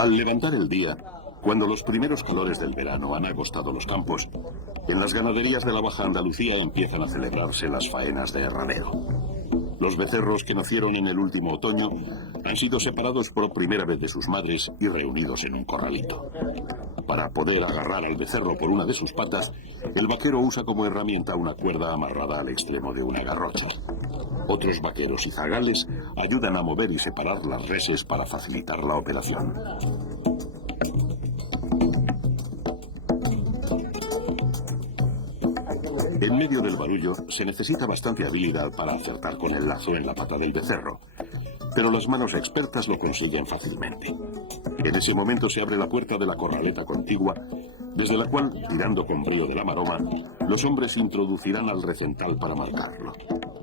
Al levantar el día, cuando los primeros calores del verano han agostado los campos, en las ganaderías de la Baja Andalucía empiezan a celebrarse las faenas de herradero. Los becerros que nacieron en el último otoño han sido separados por primera vez de sus madres y reunidos en un corralito. Para poder agarrar al becerro por una de sus patas, el vaquero usa como herramienta una cuerda amarrada al extremo de una garrocha. Otros vaqueros y zagales ayudan a mover y separar las reses para facilitar la operación. En medio del barullo se necesita bastante habilidad para acertar con el lazo en la pata del becerro, pero las manos expertas lo consiguen fácilmente. En ese momento se abre la puerta de la corraleta contigua, desde la cual, tirando con brío de la maroma, los hombres introducirán al recental para marcarlo.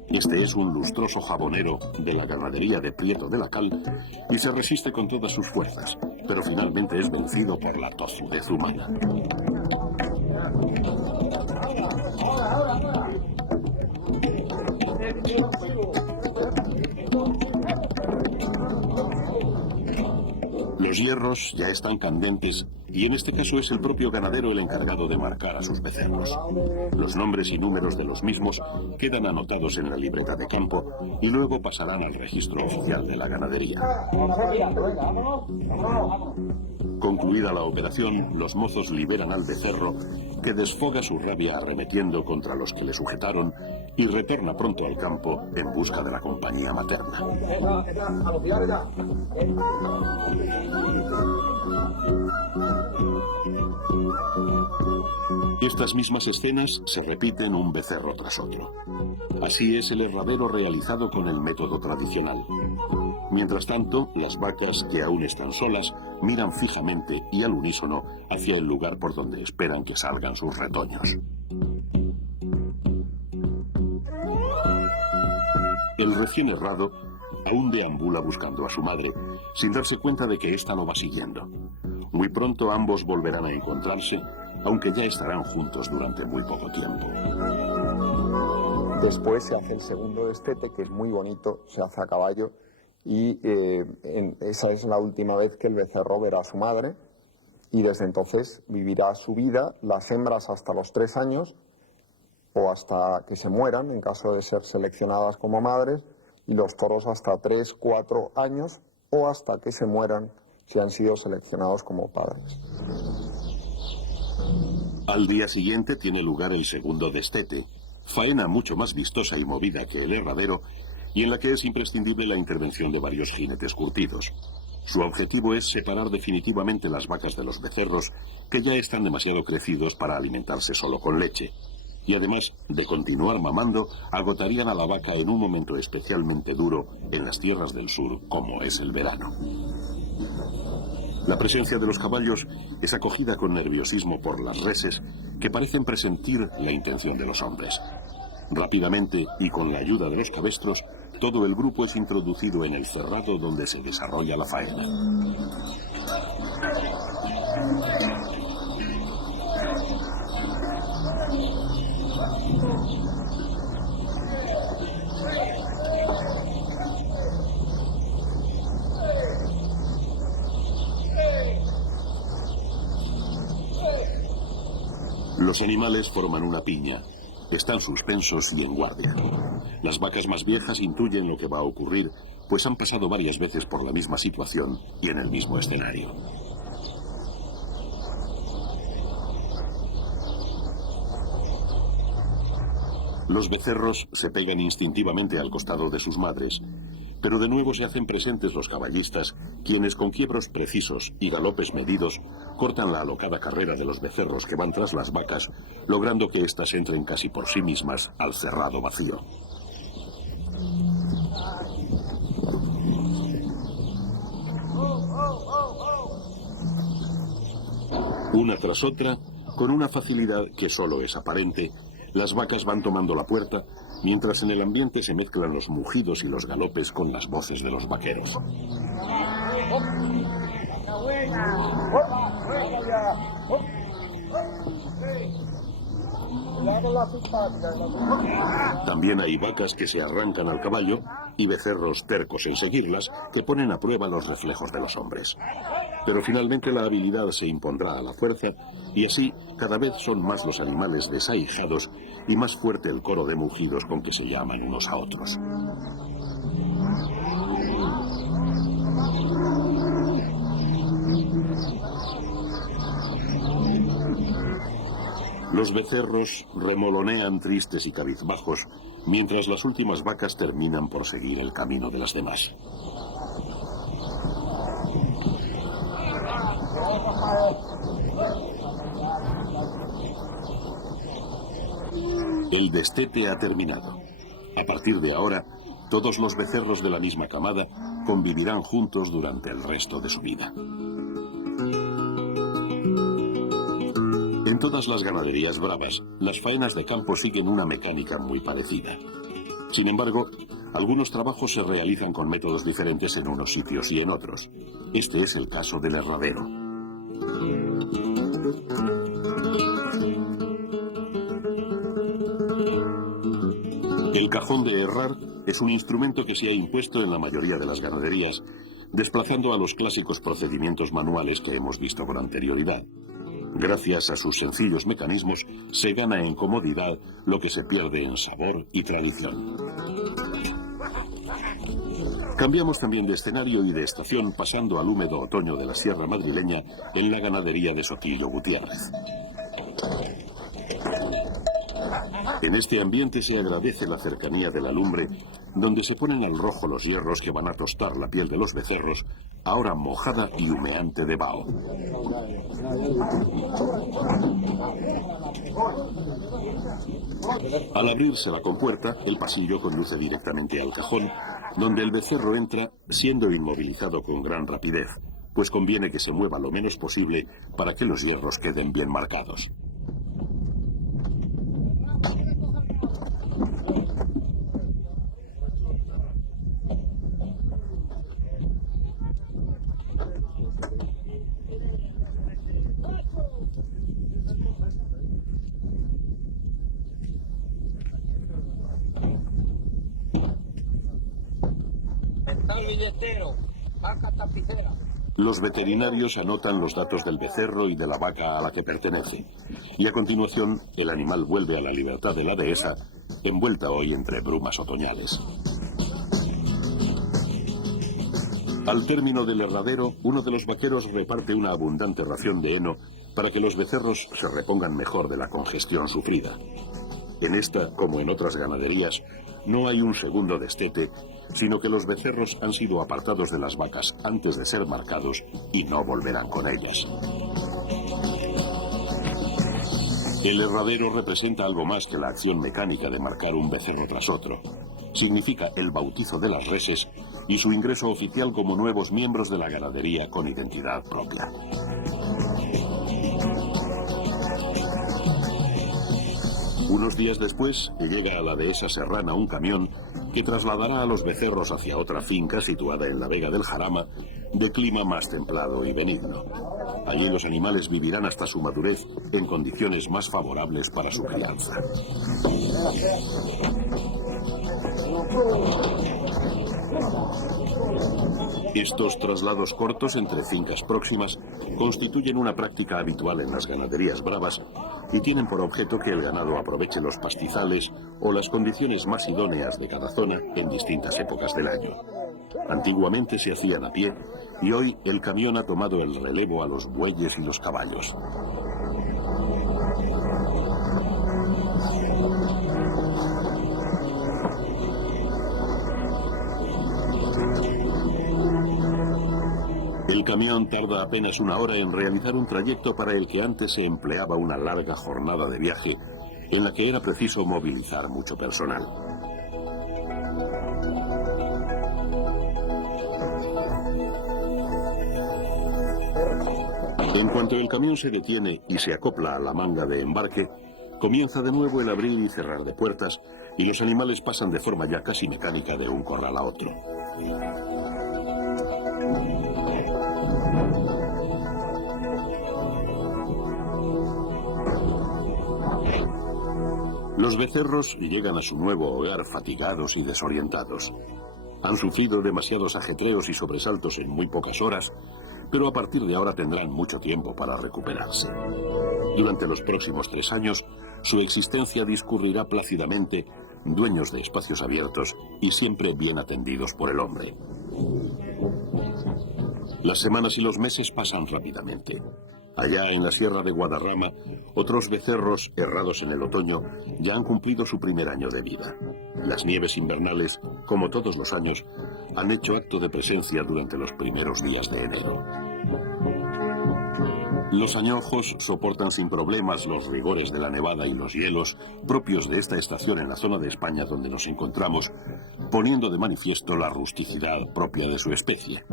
Este es un lustroso jabonero de la ganadería de Prieto de la Cal y se resiste con todas sus fuerzas, pero finalmente es vencido por la tozudez humana. Los hierros ya están candentes y en este caso es el propio ganadero el encargado de marcar a sus becerros. Los nombres y números de los mismos quedan anotados en la libreta de campo y luego pasarán al registro oficial de la ganadería. Concluida la operación, los mozos liberan al becerro, que desfoga su rabia arremetiendo contra los que le sujetaron y retorna pronto al campo en busca de la compañía materna. Estas mismas escenas se repiten un becerro tras otro. Así es el herradero realizado con el método tradicional. Mientras tanto, las vacas, que aún están solas, miran fijamente y al unísono hacia el lugar por donde esperan que salgan sus retoños. El recién herrado aún deambula buscando a su madre, sin darse cuenta de que ésta lo va siguiendo. Muy pronto ambos volverán a encontrarse, aunque ya estarán juntos durante muy poco tiempo. Después se hace el segundo destete, que es muy bonito, se hace a caballo, y esa es la última vez que el becerro verá a su madre, y desde entonces vivirá su vida, las hembras hasta los 3 años, o hasta que se mueran, en caso de ser seleccionadas como madres, y los toros hasta 3, 4 años, o hasta que se mueran si han sido seleccionados como padres. Al día siguiente tiene lugar el segundo destete, faena mucho más vistosa y movida que el herradero, y en la que es imprescindible la intervención de varios jinetes curtidos. Su objetivo es separar definitivamente las vacas de los becerros, que ya están demasiado crecidos para alimentarse solo con leche. Y además de continuar mamando, agotarían a la vaca en un momento especialmente duro en las tierras del sur, como es el verano. La presencia de los caballos es acogida con nerviosismo por las reses, que parecen presentir la intención de los hombres. Rápidamente, y con la ayuda de los cabestros, todo el grupo es introducido en el cerrado donde se desarrolla la faena. Los animales forman una piña. Están suspensos y en guardia. Las vacas más viejas intuyen lo que va a ocurrir, pues han pasado varias veces por la misma situación y en el mismo escenario. Los becerros se pegan instintivamente al costado de sus madres, pero de nuevo se hacen presentes los caballistas, quienes con quiebros precisos y galopes medidos cortan la alocada carrera de los becerros que van tras las vacas, logrando que éstas entren casi por sí mismas al cerrado vacío. Una tras otra, con una facilidad que solo es aparente, las vacas van tomando la puerta, mientras en el ambiente se mezclan los mugidos y los galopes con las voces de los vaqueros. También hay vacas que se arrancan al caballo y becerros tercos en seguirlas que ponen a prueba los reflejos de los hombres. Pero finalmente la habilidad se impondrá a la fuerza y así cada vez son más los animales desahijados y más fuerte el coro de mugidos con que se llaman unos a otros. Los becerros remolonean tristes y cabizbajos, mientras las últimas vacas terminan por seguir el camino de las demás. El destete ha terminado. A partir de ahora, todos los becerros de la misma camada convivirán juntos durante el resto de su vida. En todas las ganaderías bravas, las faenas de campo siguen una mecánica muy parecida. Sin embargo, algunos trabajos se realizan con métodos diferentes en unos sitios y en otros. Este es el caso del herradero. El cajón de herrar es un instrumento que se ha impuesto en la mayoría de las ganaderías, desplazando a los clásicos procedimientos manuales que hemos visto con anterioridad. Gracias a sus sencillos mecanismos, se gana en comodidad lo que se pierde en sabor y tradición. Cambiamos también de escenario y de estación, pasando al húmedo otoño de la sierra madrileña en la ganadería de Sotillo Gutiérrez. En este ambiente se agradece la cercanía de la lumbre, donde se ponen al rojo los hierros que van a tostar la piel de los becerros, ahora mojada y humeante de vaho. Al abrirse la compuerta, el pasillo conduce directamente al cajón, donde el becerro entra siendo inmovilizado con gran rapidez, pues conviene que se mueva lo menos posible para que los hierros queden bien marcados. Los veterinarios anotan los datos del becerro y de la vaca a la que pertenece, y a continuación el animal vuelve a la libertad de la dehesa, envuelta hoy entre brumas otoñales. Al término del herradero, uno de los vaqueros reparte una abundante ración de heno para que los becerros se repongan mejor de la congestión sufrida. En esta, como en otras ganaderías, no hay un segundo destete, sino que los becerros han sido apartados de las vacas antes de ser marcados y no volverán con ellas. El herradero representa algo más que la acción mecánica de marcar un becerro tras otro. Significa el bautizo de las reses y su ingreso oficial como nuevos miembros de la ganadería con identidad propia. Unos días después, llega a la dehesa serrana un camión que trasladará a los becerros hacia otra finca situada en la Vega del Jarama, de clima más templado y benigno. Allí los animales vivirán hasta su madurez en condiciones más favorables para su crianza. Estos traslados cortos entre fincas próximas constituyen una práctica habitual en las ganaderías bravas y tienen por objeto que el ganado aproveche los pastizales o las condiciones más idóneas de cada zona en distintas épocas del año. Antiguamente se hacían a pie y hoy el camión ha tomado el relevo a los bueyes y los caballos. El camión tarda apenas una hora en realizar un trayecto para el que antes se empleaba una larga jornada de viaje, en la que era preciso movilizar mucho personal. En cuanto el camión se detiene y se acopla a la manga de embarque, comienza de nuevo el abrir y cerrar de puertas y los animales pasan de forma ya casi mecánica de un corral a otro. Los becerros llegan a su nuevo hogar fatigados y desorientados. Han sufrido demasiados ajetreos y sobresaltos en muy pocas horas, pero a partir de ahora tendrán mucho tiempo para recuperarse. Durante los próximos 3 años, su existencia discurrirá plácidamente, dueños de espacios abiertos y siempre bien atendidos por el hombre. Las semanas y los meses pasan rápidamente. Allá en la sierra de Guadarrama, otros becerros, errados en el otoño, ya han cumplido su primer año de vida. Las nieves invernales, como todos los años, han hecho acto de presencia durante los primeros días de enero. Los añojos soportan sin problemas los rigores de la nevada y los hielos propios de esta estación en la zona de España donde nos encontramos, poniendo de manifiesto la rusticidad propia de su especie.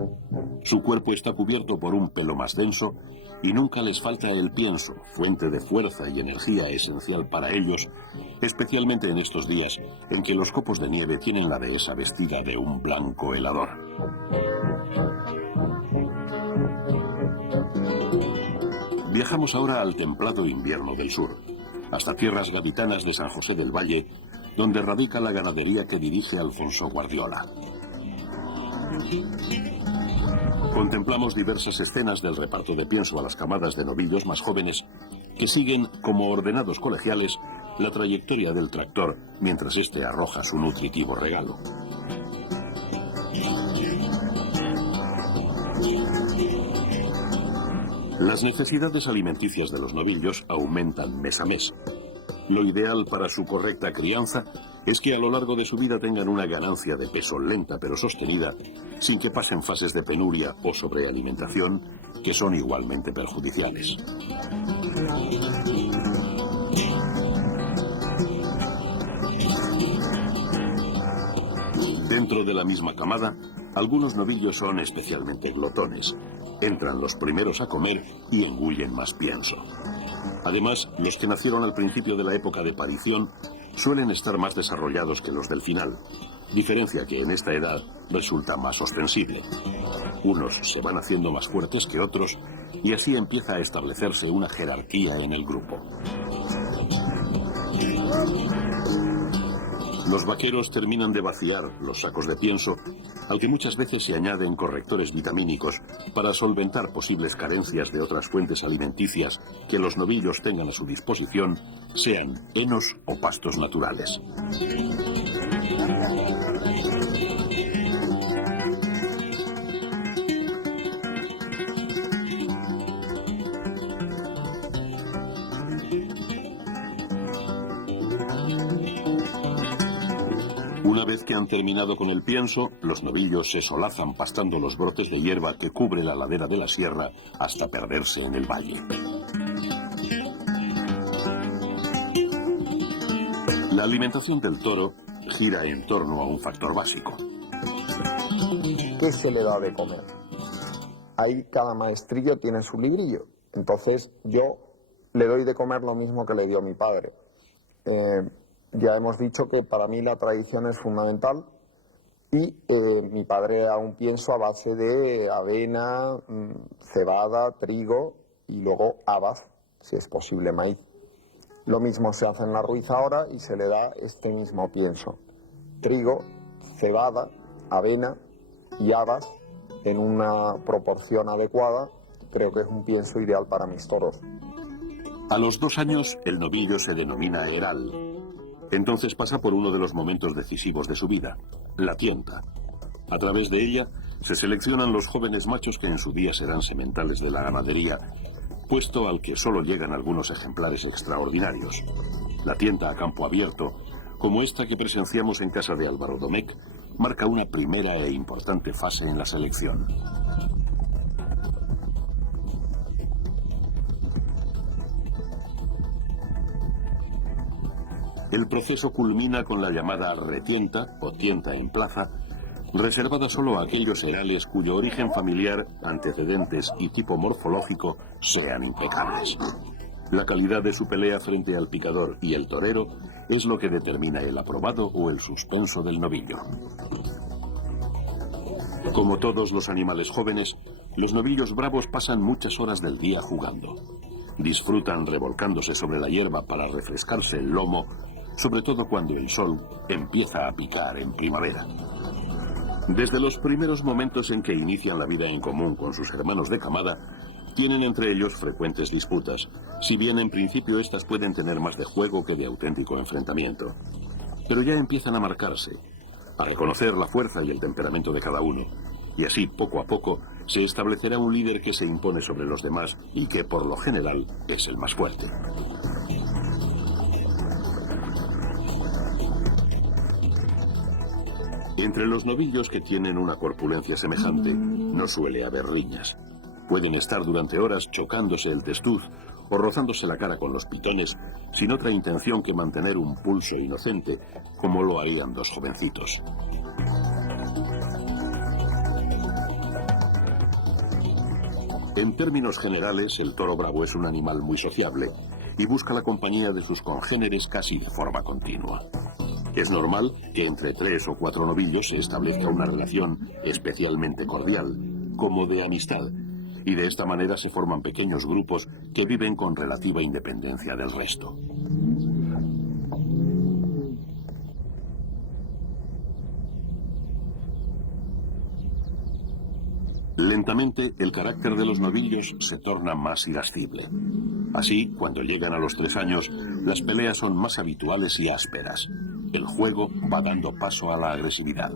Su cuerpo está cubierto por un pelo más denso y nunca les falta el pienso, fuente de fuerza y energía esencial para ellos, especialmente en estos días en que los copos de nieve tienen la dehesa vestida de un blanco helador. Viajamos ahora al templado invierno del sur, hasta tierras gaditanas de San José del Valle, donde radica la ganadería que dirige Alfonso Guardiola. Contemplamos diversas escenas del reparto de pienso a las camadas de novillos más jóvenes que siguen, como ordenados colegiales, la trayectoria del tractor mientras éste arroja su nutritivo regalo. Las necesidades alimenticias de los novillos aumentan mes a mes. Lo ideal para su correcta crianza es que a lo largo de su vida tengan una ganancia de peso lenta pero sostenida, sin que pasen fases de penuria o sobrealimentación, que son igualmente perjudiciales. Dentro de la misma camada, algunos novillos son especialmente glotones. Entran los primeros a comer y engullen más pienso. Además, los que nacieron al principio de la época de parición suelen estar más desarrollados que los del final, diferencia que en esta edad resulta más ostensible. Unos se van haciendo más fuertes que otros y así empieza a establecerse una jerarquía en el grupo. Los vaqueros terminan de vaciar los sacos de pienso, al que muchas veces se añaden correctores vitamínicos para solventar posibles carencias de otras fuentes alimenticias que los novillos tengan a su disposición, sean henos o pastos naturales. Una vez que han terminado con el pienso, los novillos se solazan pastando los brotes de hierba que cubre la ladera de la sierra hasta perderse en el valle. La alimentación del toro gira en torno a un factor básico. ¿Qué se le da de comer? Ahí cada maestrillo tiene su librillo. Entonces yo le doy de comer lo mismo que le dio mi padre. Ya hemos dicho que para mí la tradición es fundamental y mi padre da un pienso a base de avena, cebada, trigo y luego habas, si es posible maíz. Lo mismo se hace en la Ruiz ahora y se le da este mismo pienso. Trigo, cebada, avena y habas en una proporción adecuada. Creo que es un pienso ideal para mis toros. A los 2 años el novillo se denomina heral. Entonces pasa por uno de los momentos decisivos de su vida, la tienta. A través de ella se seleccionan los jóvenes machos que en su día serán sementales de la ganadería, puesto al que solo llegan algunos ejemplares extraordinarios. La tienta a campo abierto, como esta que presenciamos en casa de Álvaro Domecq, marca una primera e importante fase en la selección. El proceso culmina con la llamada retienta o tienta en plaza, reservada solo a aquellos herales cuyo origen familiar, antecedentes y tipo morfológico sean impecables. La calidad de su pelea frente al picador y el torero es lo que determina el aprobado o el suspenso del novillo. Como todos los animales jóvenes, los novillos bravos pasan muchas horas del día jugando. Disfrutan revolcándose sobre la hierba para refrescarse el lomo sobre todo cuando el sol empieza a picar en primavera. Desde los primeros momentos en que inician la vida en común con sus hermanos de camada, tienen entre ellos frecuentes disputas, si bien en principio estas pueden tener más de juego que de auténtico enfrentamiento. Pero ya empiezan a marcarse, a reconocer la fuerza y el temperamento de cada uno, y así poco a poco se establecerá un líder que se impone sobre los demás y que por lo general es el más fuerte. Entre los novillos que tienen una corpulencia semejante no suele haber riñas. Pueden estar durante horas chocándose el testuz o rozándose la cara con los pitones sin otra intención que mantener un pulso inocente, como lo harían dos jovencitos. En términos generales, el toro bravo es un animal muy sociable y busca la compañía de sus congéneres casi de forma continua. Es normal que entre 3 o 4 novillos se establezca una relación especialmente cordial, como de amistad, y de esta manera se forman pequeños grupos que viven con relativa independencia del resto. Lentamente, el carácter de los novillos se torna más irascible. Así, cuando llegan a los 3 años, las peleas son más habituales y ásperas. El juego va dando paso a la agresividad.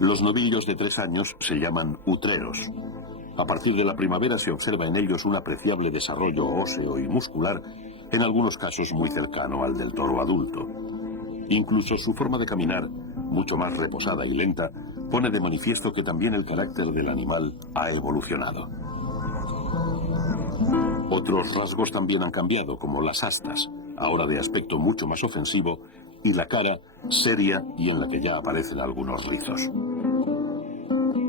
Los novillos de 3 años se llaman utreros. A partir de la primavera se observa en ellos un apreciable desarrollo óseo y muscular, en algunos casos muy cercano al del toro adulto. Incluso su forma de caminar, mucho más reposada y lenta, pone de manifiesto que también el carácter del animal ha evolucionado. Otros rasgos también han cambiado, como las astas, ahora de aspecto mucho más ofensivo, y la cara seria y en la que ya aparecen algunos rizos.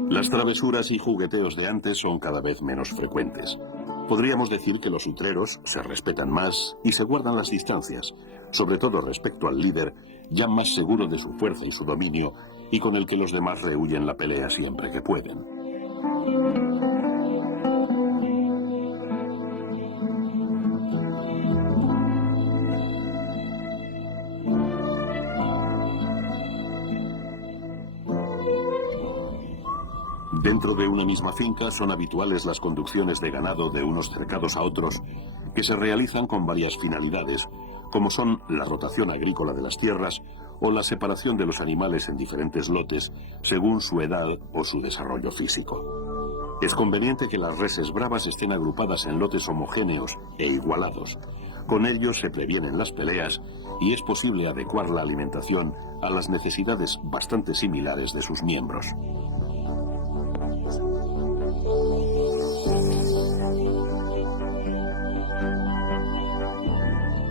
Las travesuras y jugueteos de antes son cada vez menos frecuentes. Podríamos decir que los utreros se respetan más y se guardan las distancias, sobre todo respecto al líder, ya más seguro de su fuerza y su dominio, y con el que los demás rehuyen la pelea siempre que pueden. Dentro de una misma finca son habituales las conducciones de ganado de unos cercados a otros, que se realizan con varias finalidades, como son la rotación agrícola de las tierras o la separación de los animales en diferentes lotes según su edad o su desarrollo físico. Es conveniente que las reses bravas estén agrupadas en lotes homogéneos e igualados. Con ello se previenen las peleas y es posible adecuar la alimentación a las necesidades bastante similares de sus miembros.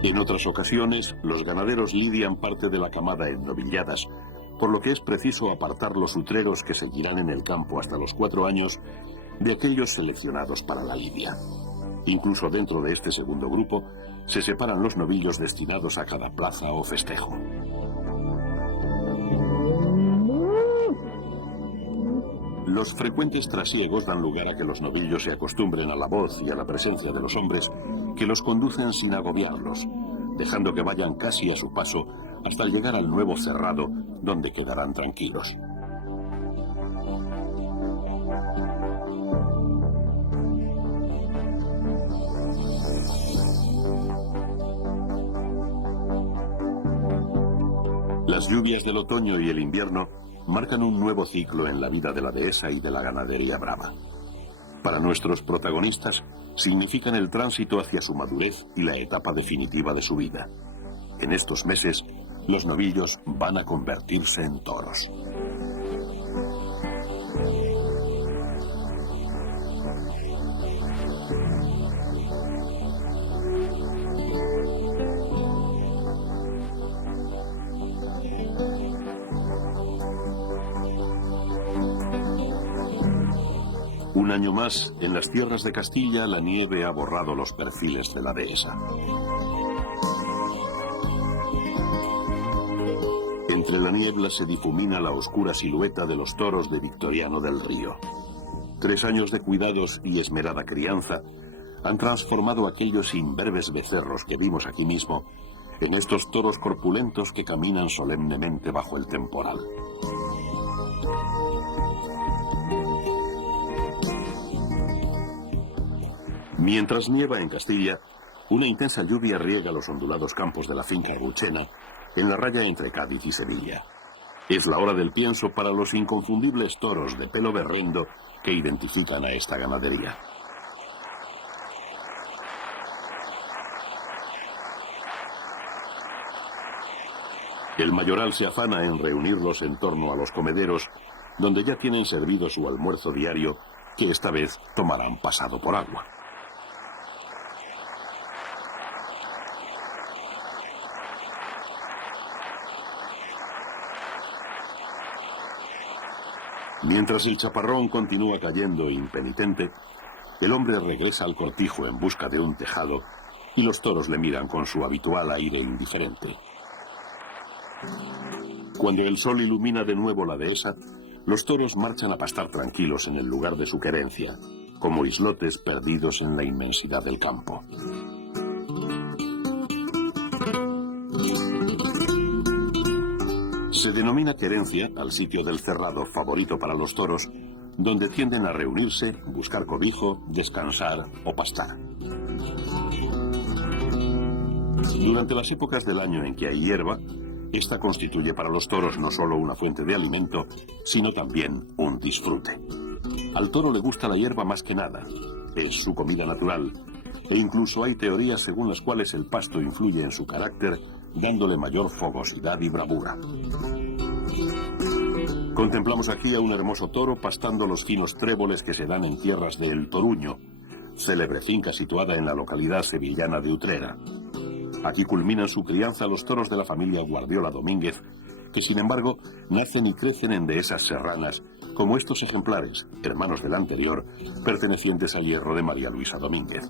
En otras ocasiones, los ganaderos lidian parte de la camada en novilladas, por lo que es preciso apartar los utreros que seguirán en el campo hasta los 4 años de aquellos seleccionados para la lidia. Incluso dentro de este segundo grupo, se separan los novillos destinados a cada plaza o festejo. Los frecuentes trasiegos dan lugar a que los novillos se acostumbren a la voz y a la presencia de los hombres que los conducen sin agobiarlos, dejando que vayan casi a su paso hasta llegar al nuevo cerrado, donde quedarán tranquilos. Las lluvias del otoño y el invierno marcan un nuevo ciclo en la vida de la dehesa y de la ganadería brava. Para nuestros protagonistas, significan el tránsito hacia su madurez y la etapa definitiva de su vida. En estos meses, los novillos van a convertirse en toros. Un año más, en las tierras de Castilla, la nieve ha borrado los perfiles de la dehesa. Entre la niebla se difumina la oscura silueta de los toros de Victoriano del Río. 3 años de cuidados y esmerada crianza han transformado aquellos imberbes becerros que vimos aquí mismo en estos toros corpulentos que caminan solemnemente bajo el temporal. Mientras nieva en Castilla, una intensa lluvia riega los ondulados campos de la finca Guchena, en la raya entre Cádiz y Sevilla. Es la hora del pienso para los inconfundibles toros de pelo berrendo que identifican a esta ganadería. El mayoral se afana en reunirlos en torno a los comederos, donde ya tienen servido su almuerzo diario, que esta vez tomarán pasado por agua. Mientras el chaparrón continúa cayendo impenitente, el hombre regresa al cortijo en busca de un tejado y los toros le miran con su habitual aire indiferente. Cuando el sol ilumina de nuevo la dehesa, los toros marchan a pastar tranquilos en el lugar de su querencia, como islotes perdidos en la inmensidad del campo. Se denomina querencia al sitio del cerrado favorito para los toros, donde tienden a reunirse, buscar cobijo, descansar o pastar. Durante las épocas del año en que hay hierba, esta constituye para los toros no solo una fuente de alimento, sino también un disfrute. Al toro le gusta la hierba más que nada, es su comida natural, e incluso hay teorías según las cuales el pasto influye en su carácter, dándole mayor fogosidad y bravura. Contemplamos aquí a un hermoso toro pastando los finos tréboles que se dan en tierras de El Toruño, célebre finca situada en la localidad sevillana de Utrera. Aquí culminan su crianza los toros de la familia Guardiola Domínguez, que sin embargo nacen y crecen en dehesas serranas, como estos ejemplares, hermanos del anterior, pertenecientes al hierro de María Luisa Domínguez.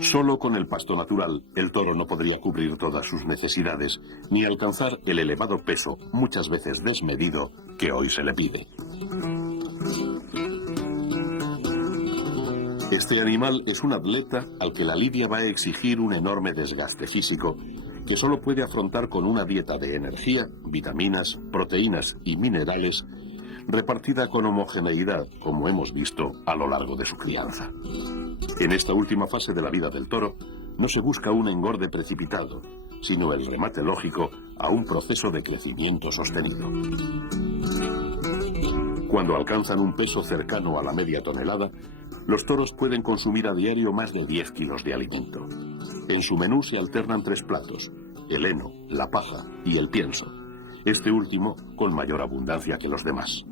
Solo con el pasto natural, el toro no podría cubrir todas sus necesidades, ni alcanzar el elevado peso, muchas veces desmedido, que hoy se le pide. Este animal es un atleta al que la lidia va a exigir un enorme desgaste físico, que solo puede afrontar con una dieta de energía, vitaminas, proteínas y minerales, repartida con homogeneidad, como hemos visto a lo largo de su crianza. En esta última fase de la vida del toro, no se busca un engorde precipitado, sino el remate lógico a un proceso de crecimiento sostenido. Cuando alcanzan un peso cercano a la media tonelada, los toros pueden consumir a diario más de 10 kilos de alimento. En su menú se alternan 3 platos, el heno, la paja y el pienso, este último con mayor abundancia que los demás.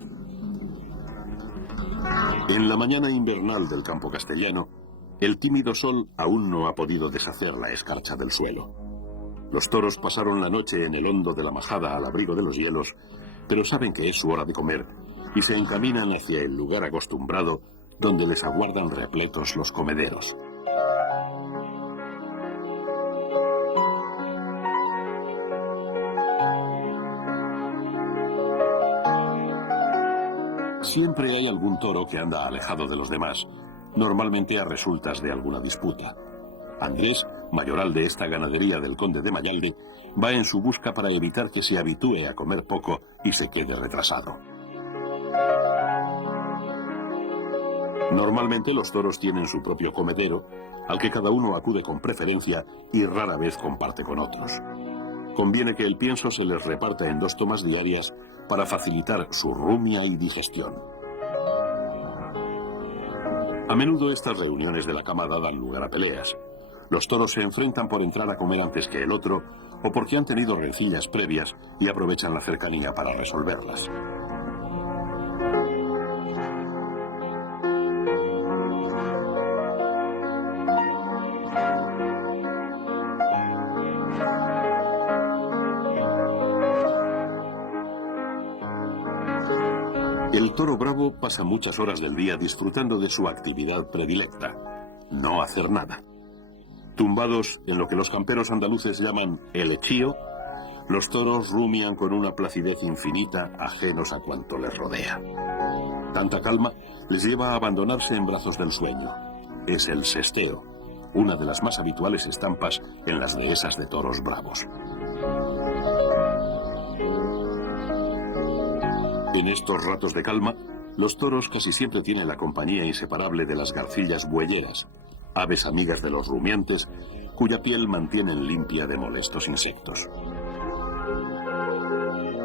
En la mañana invernal del campo castellano, el tímido sol aún no ha podido deshacer la escarcha del suelo. Los toros pasaron la noche en el hondo de la majada al abrigo de los hielos, pero saben que es su hora de comer y se encaminan hacia el lugar acostumbrado donde les aguardan repletos los comederos. Siempre hay algún toro que anda alejado de los demás, normalmente a resultas de alguna disputa. Andrés, mayoral de esta ganadería del conde de Mayalde, va en su busca para evitar que se habitúe a comer poco y se quede retrasado. Normalmente los toros tienen su propio comedero, al que cada uno acude con preferencia y rara vez comparte con otros. Conviene que el pienso se les reparta en 2 tomas diarias para facilitar su rumia y digestión. A menudo estas reuniones de la camada dan lugar a peleas. Los toros se enfrentan por entrar a comer antes que el otro o porque han tenido rencillas previas y aprovechan la cercanía para resolverlas. El toro bravo pasa muchas horas del día disfrutando de su actividad predilecta, no hacer nada. Tumbados en lo que los camperos andaluces llaman el echío, Los toros rumian con una placidez infinita, ajenos a cuanto les rodea. Tanta calma les lleva a abandonarse en brazos del sueño. Es el sesteo, una de las más habituales estampas en las dehesas de toros bravos. En estos ratos de calma, los toros casi siempre tienen la compañía inseparable de las garcillas bueyeras, aves amigas de los rumiantes, cuya piel mantienen limpia de molestos insectos.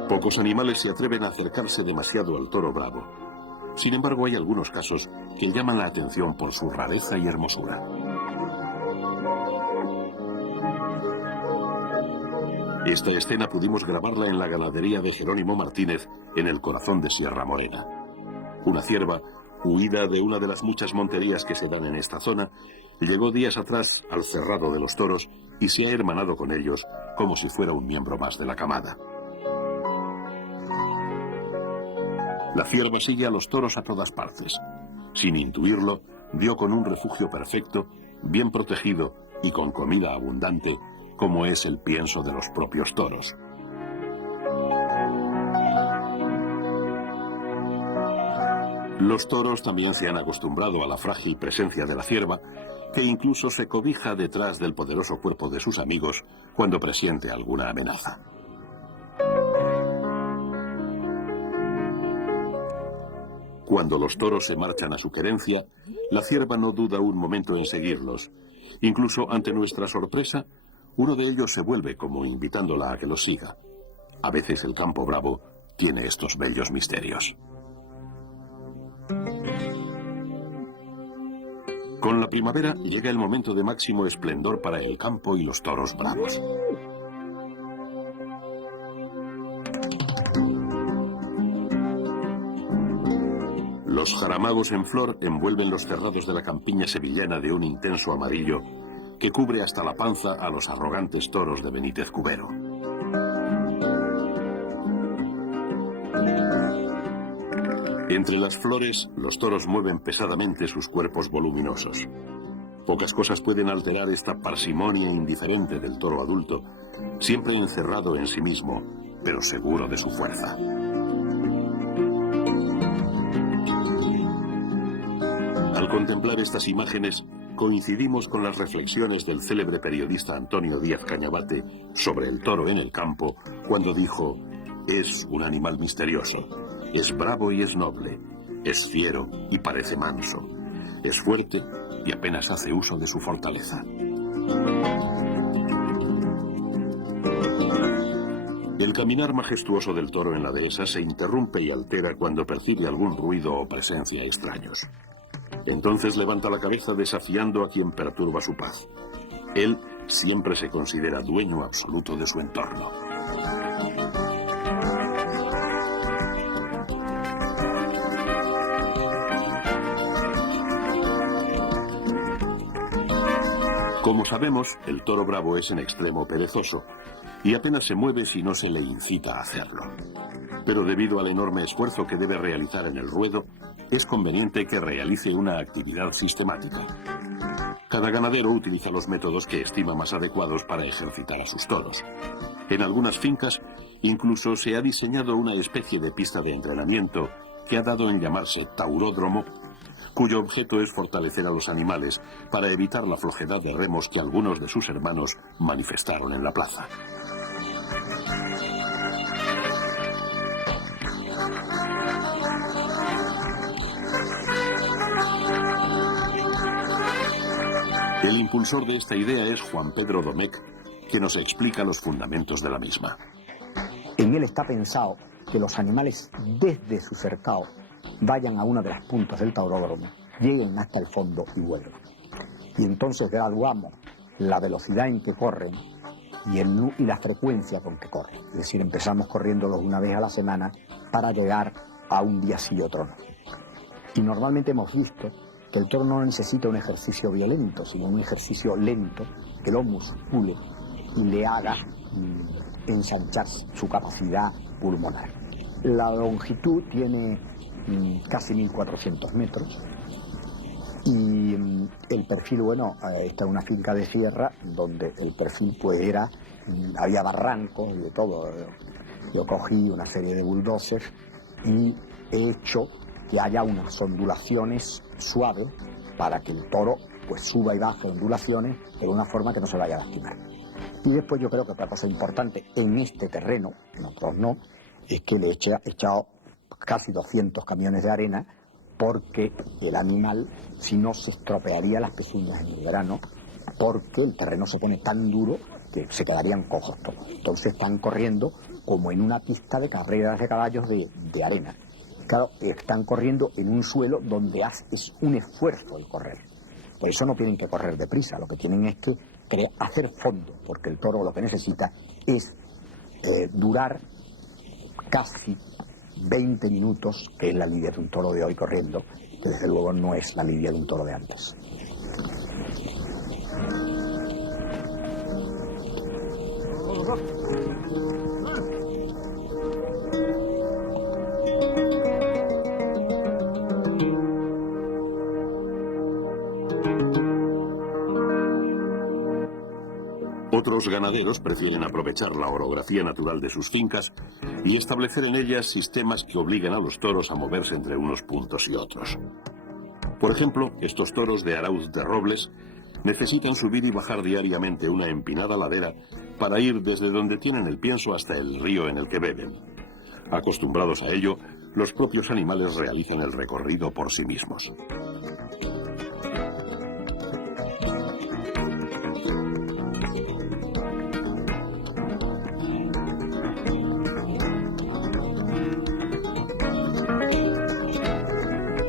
Pocos animales se atreven a acercarse demasiado al toro bravo. Sin embargo, hay algunos casos que llaman la atención por su rareza y hermosura. Esta escena pudimos grabarla en la ganadería de Jerónimo Martínez, en el corazón de Sierra Morena. Una cierva, huida de una de las muchas monterías que se dan en esta zona, llegó días atrás al cerrado de los toros y se ha hermanado con ellos como si fuera un miembro más de la camada. La cierva sigue a los toros a todas partes. Sin intuirlo, dio con un refugio perfecto, bien protegido y con comida abundante, como es el pienso de los propios toros. Los toros también se han acostumbrado a la frágil presencia de la cierva, que incluso se cobija detrás del poderoso cuerpo de sus amigos cuando presiente alguna amenaza. Cuando los toros se marchan a su querencia, la cierva no duda un momento en seguirlos. Incluso ante nuestra sorpresa, uno de ellos se vuelve como invitándola a que los siga. A veces el campo bravo tiene estos bellos misterios. Con la primavera llega el momento de máximo esplendor para el campo y los toros bravos. Los jaramagos en flor envuelven los cerrados de la campiña sevillana de un intenso amarillo que cubre hasta la panza a los arrogantes toros de Benítez Cubero. Entre las flores, los toros mueven pesadamente sus cuerpos voluminosos. Pocas cosas pueden alterar esta parsimonia indiferente del toro adulto, siempre encerrado en sí mismo, pero seguro de su fuerza. Al contemplar estas imágenes, coincidimos con las reflexiones del célebre periodista Antonio Díaz Cañabate sobre el toro en el campo, cuando dijo: «Es un animal misterioso, es bravo y es noble, es fiero y parece manso, es fuerte y apenas hace uso de su fortaleza». El caminar majestuoso del toro en la dehesa se interrumpe y altera cuando percibe algún ruido o presencia extraños. Entonces levanta la cabeza desafiando a quien perturba su paz. Él siempre se considera dueño absoluto de su entorno. Como sabemos, el toro bravo es en extremo perezoso y apenas se mueve si no se le incita a hacerlo. Pero debido al enorme esfuerzo que debe realizar en el ruedo, es conveniente que realice una actividad sistemática. Cada ganadero utiliza los métodos que estima más adecuados para ejercitar a sus toros. En algunas fincas, incluso se ha diseñado una especie de pista de entrenamiento que ha dado en llamarse tauródromo, cuyo objeto es fortalecer a los animales para evitar la flojedad de remos que algunos de sus hermanos manifestaron en la plaza. El impulsor de esta idea es Juan Pedro Domecq, que nos explica los fundamentos de la misma. En él está pensado que los animales desde su cercado vayan a una de las puntas del tauródromo, lleguen hasta el fondo y vuelvan. Y entonces graduamos la velocidad en que corren y la frecuencia con que corren. Es decir, empezamos corriéndolos una vez a la semana para llegar a un día sí y otro no. Y normalmente hemos visto que el toro no necesita un ejercicio violento, sino un ejercicio lento que lo muscule y le haga ensanchar su capacidad pulmonar. La longitud tiene casi 1.400 metros y el perfil, bueno, esta es una finca de sierra donde el perfil pues era había barrancos y de todo. Yo cogí una serie de bulldozers y he hecho que haya unas ondulaciones suaves para que el toro pues suba y baje ondulaciones de una forma que no se vaya a lastimar. Y después yo creo que otra cosa importante en este terreno, en otros no, es que le he echado casi 200 camiones de arena, porque el animal, si no, se estropearía las pezuñas en el verano, porque el terreno se pone tan duro que se quedarían cojos todos. Entonces están corriendo como en una pista de carreras de caballos de arena. Claro, están corriendo en un suelo donde es un esfuerzo el correr. Por eso no tienen que correr deprisa, lo que tienen es que hacer fondo, porque el toro lo que necesita es durar casi 20 minutos, que es la lidia de un toro de hoy corriendo, que desde luego no es la lidia de un toro de antes. Otros ganaderos prefieren aprovechar la orografía natural de sus fincas y establecer en ellas sistemas que obliguen a los toros a moverse entre unos puntos y otros. Por ejemplo, estos toros de Arauz de Robles necesitan subir y bajar diariamente una empinada ladera para ir desde donde tienen el pienso hasta el río en el que beben. Acostumbrados a ello, los propios animales realizan el recorrido por sí mismos.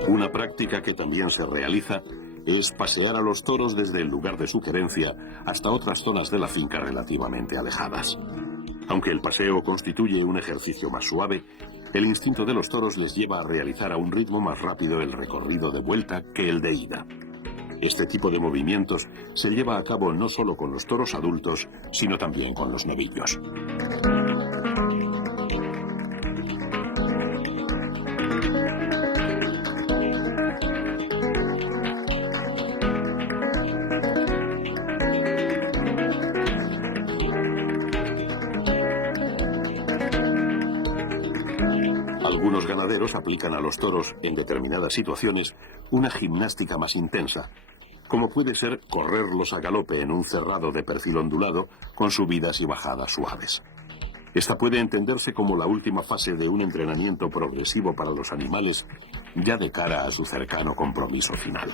Una práctica que también se realiza es pasear a los toros desde el lugar de su querencia hasta otras zonas de la finca relativamente alejadas. Aunque el paseo constituye un ejercicio más suave, el instinto de los toros les lleva a realizar a un ritmo más rápido el recorrido de vuelta que el de ida. Este tipo de movimientos se lleva a cabo no solo con los toros adultos, sino también con los novillos. Algunos ganaderos aplican a los toros en determinadas situaciones una gimnástica más intensa, como puede ser correrlos a galope en un cerrado de perfil ondulado con subidas y bajadas suaves. Esta puede entenderse como la última fase de un entrenamiento progresivo para los animales, ya de cara a su cercano compromiso final.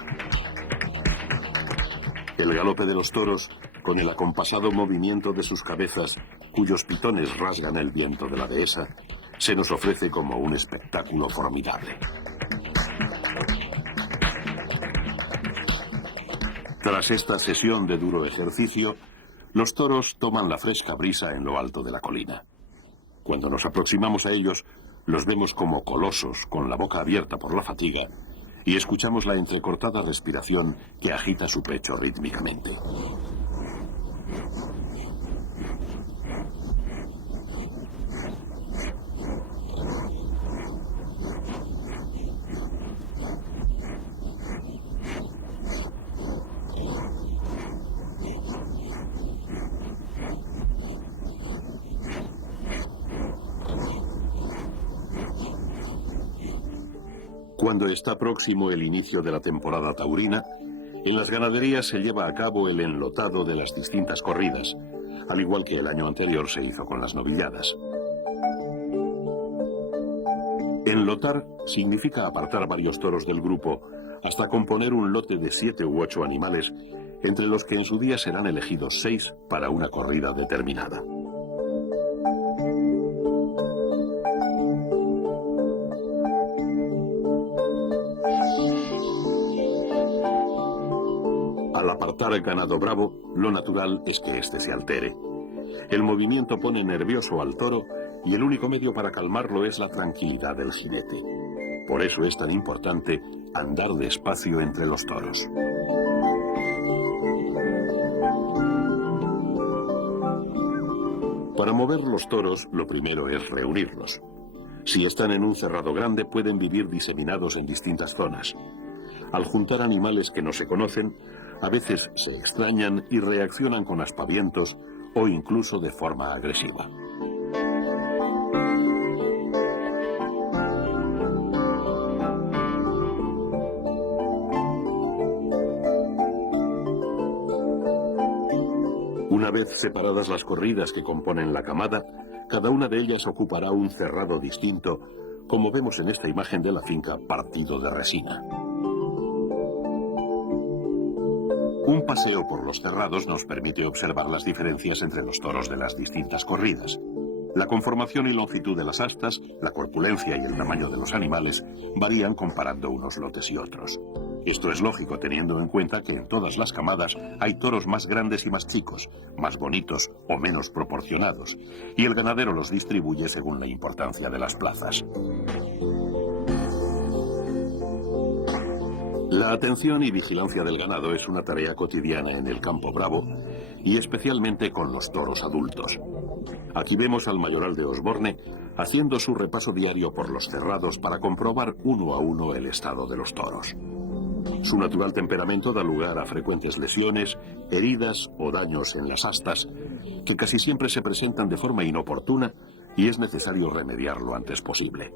El galope de los toros, con el acompasado movimiento de sus cabezas, cuyos pitones rasgan el viento de la dehesa, se nos ofrece como un espectáculo formidable. Tras esta sesión de duro ejercicio, los toros toman la fresca brisa en lo alto de la colina. Cuando nos aproximamos a ellos, los vemos como colosos, con la boca abierta por la fatiga, y escuchamos la entrecortada respiración que agita su pecho rítmicamente. Cuando está próximo el inicio de la temporada taurina, en las ganaderías se lleva a cabo el enlotado de las distintas corridas, al igual que el año anterior se hizo con las novilladas. Enlotar significa apartar varios toros del grupo hasta componer un lote de 7 u 8 animales, entre los que en su día serán elegidos 6 para una corrida determinada. Al apartar el ganado bravo, lo natural es que éste se altere. El movimiento pone nervioso al toro y el único medio para calmarlo es la tranquilidad del jinete. Por eso es tan importante andar despacio entre los toros. Para mover los toros, lo primero es reunirlos. Si están en un cerrado grande, pueden vivir diseminados en distintas zonas. Al juntar animales que no se conocen, a veces se extrañan y reaccionan con aspavientos o incluso de forma agresiva. Una vez separadas las corridas que componen la camada, cada una de ellas ocupará un cerrado distinto, como vemos en esta imagen de la finca Partido de Resina. Un paseo por los cerrados nos permite observar las diferencias entre los toros de las distintas corridas. La conformación y longitud de las astas, la corpulencia y el tamaño de los animales varían comparando unos lotes y otros. Esto es lógico teniendo en cuenta que en todas las camadas hay toros más grandes y más chicos, más bonitos o menos proporcionados, y el ganadero los distribuye según la importancia de las plazas. La atención y vigilancia del ganado es una tarea cotidiana en el campo bravo, y especialmente con los toros adultos. Aquí vemos al mayoral de Osborne haciendo su repaso diario por los cerrados para comprobar uno a uno el estado de los toros. Su natural temperamento da lugar a frecuentes lesiones, heridas o daños en las astas, que casi siempre se presentan de forma inoportuna y es necesario remediar lo antes posible.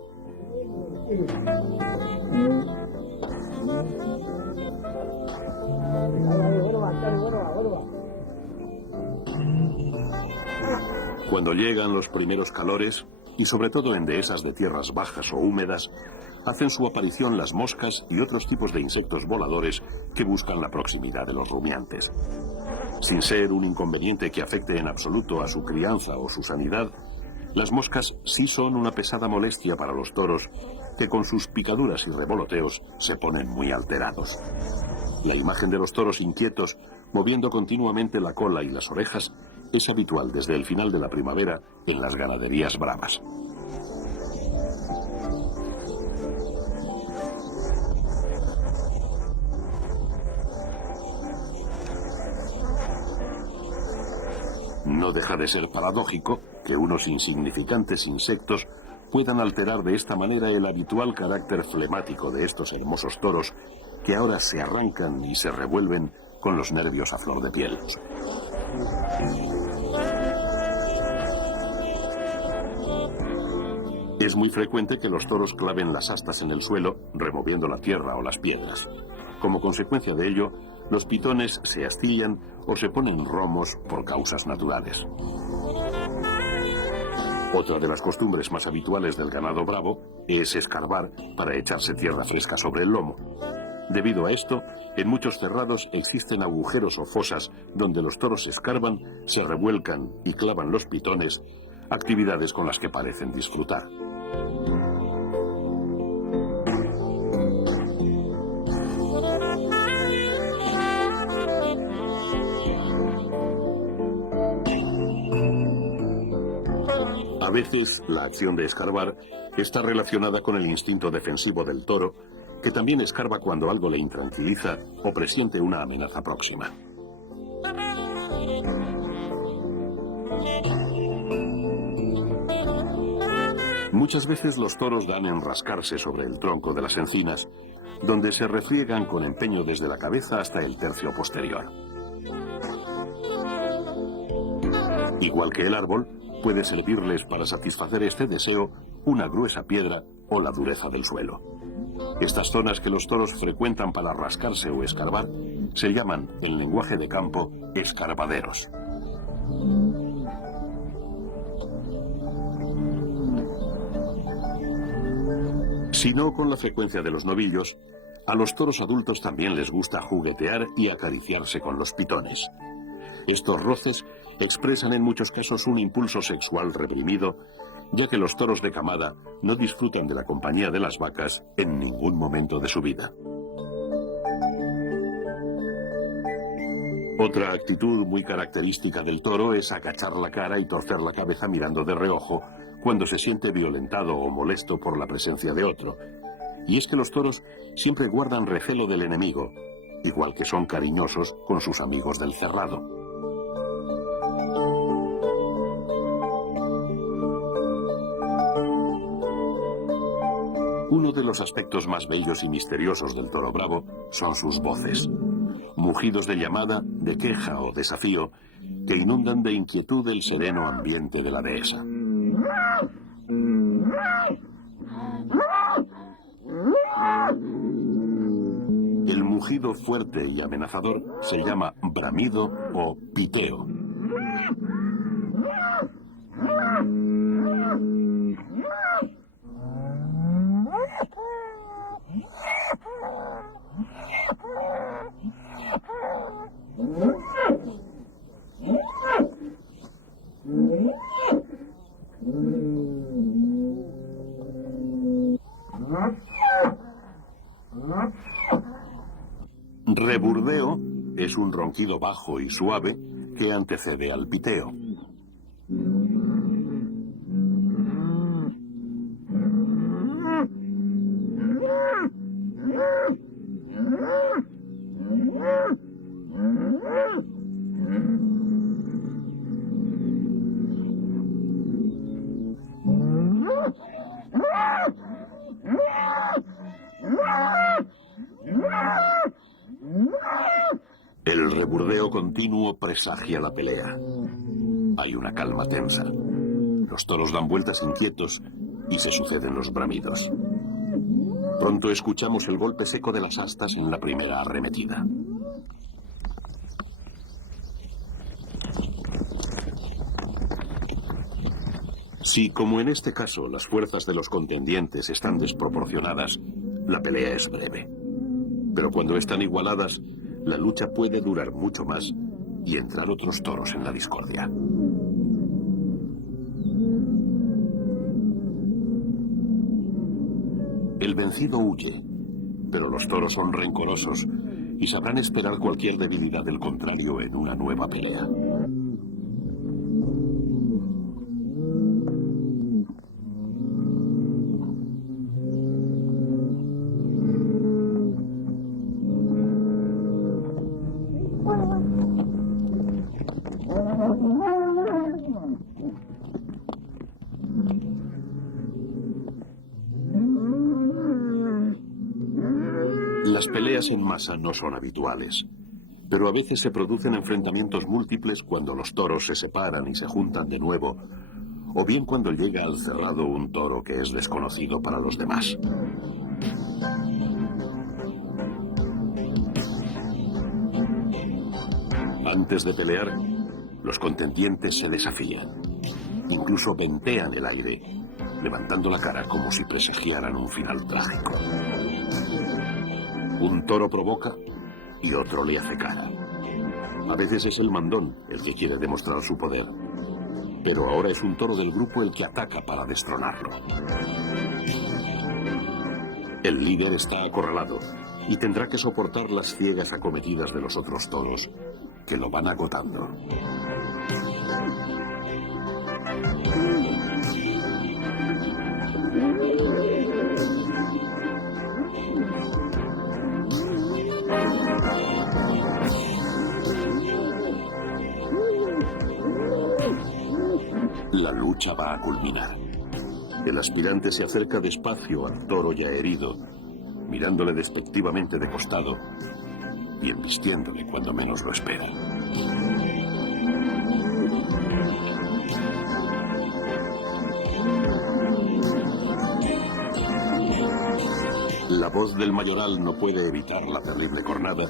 Cuando llegan los primeros calores, y sobre todo en dehesas de tierras bajas o húmedas, hacen su aparición las moscas y otros tipos de insectos voladores que buscan la proximidad de los rumiantes. Sin ser un inconveniente que afecte en absoluto a su crianza o su sanidad, las moscas sí son una pesada molestia para los toros, que con sus picaduras y revoloteos se ponen muy alterados. La imagen de los toros inquietos, moviendo continuamente la cola y las orejas, es habitual desde el final de la primavera en las ganaderías bravas. No deja de ser paradójico que unos insignificantes insectos puedan alterar de esta manera el habitual carácter flemático de estos hermosos toros que ahora se arrancan y se revuelven con los nervios a flor de piel. Es muy frecuente que los toros claven las astas en el suelo, removiendo la tierra o las piedras. Como consecuencia de ello, los pitones se astillan o se ponen romos por causas naturales. Otra de las costumbres más habituales del ganado bravo es escarbar para echarse tierra fresca sobre el lomo. Debido a esto, en muchos cerrados existen agujeros o fosas donde los toros escarban, se revuelcan y clavan los pitones, actividades con las que parecen disfrutar. A veces, la acción de escarbar está relacionada con el instinto defensivo del toro, que también escarba cuando algo le intranquiliza o presiente una amenaza próxima. Muchas veces los toros dan en rascarse sobre el tronco de las encinas, donde se refriegan con empeño desde la cabeza hasta el tercio posterior. Igual que el árbol, puede servirles para satisfacer este deseo una gruesa piedra o la dureza del suelo. Estas zonas que los toros frecuentan para rascarse o escarbar se llaman, en lenguaje de campo, escarbaderos. Si no con la frecuencia de los novillos, a los toros adultos también les gusta juguetear y acariciarse con los pitones. Estos roces expresan en muchos casos un impulso sexual reprimido, ya que los toros de camada no disfrutan de la compañía de las vacas en ningún momento de su vida. Otra actitud muy característica del toro es agachar la cara y torcer la cabeza mirando de reojo cuando se siente violentado o molesto por la presencia de otro. Y es que los toros siempre guardan recelo del enemigo, igual que son cariñosos con sus amigos del cerrado. Uno de los aspectos más bellos y misteriosos del toro bravo son sus voces. Mugidos de llamada, de queja o desafío, que inundan de inquietud el sereno ambiente de la dehesa. El mugido fuerte y amenazador se llama bramido o piteo. Reburdeo es un ronquido bajo y suave que antecede al piteo. El reburdeo continuo presagia la pelea. Hay una calma tensa. Los toros dan vueltas inquietos y se suceden los bramidos. Pronto escuchamos el golpe seco de las astas en la primera arremetida. Si, como en este caso, las fuerzas de los contendientes están desproporcionadas, la pelea es breve. Pero cuando están igualadas, la lucha puede durar mucho más y entrar otros toros en la discordia. El vencido huye, pero los toros son rencorosos y sabrán esperar cualquier debilidad del contrario en una nueva pelea. Las peleas en masa no son habituales, pero a veces se producen enfrentamientos múltiples cuando los toros se separan y se juntan de nuevo, o bien cuando llega al cerrado un toro que es desconocido para los demás. Antes de pelear, los contendientes se desafían, incluso ventean el aire, levantando la cara como si presagiaran un final trágico. Un toro provoca y otro le hace cara. A veces es el mandón el que quiere demostrar su poder, pero ahora es un toro del grupo el que ataca para destronarlo. El líder está acorralado y tendrá que soportar las ciegas acometidas de los otros toros que lo van agotando. La lucha va a culminar. El aspirante se acerca despacio al toro ya herido, mirándole despectivamente de costado y embistiéndole cuando menos lo espera. La voz del mayoral no puede evitar la terrible cornada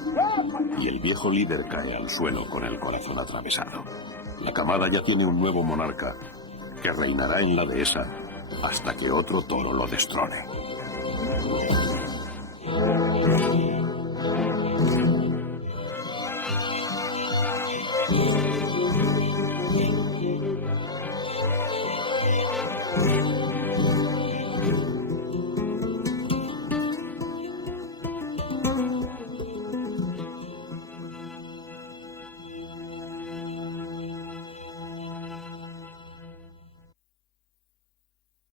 y el viejo líder cae al suelo con el corazón atravesado. La camada ya tiene un nuevo monarca que reinará en la dehesa hasta que otro toro lo destrone.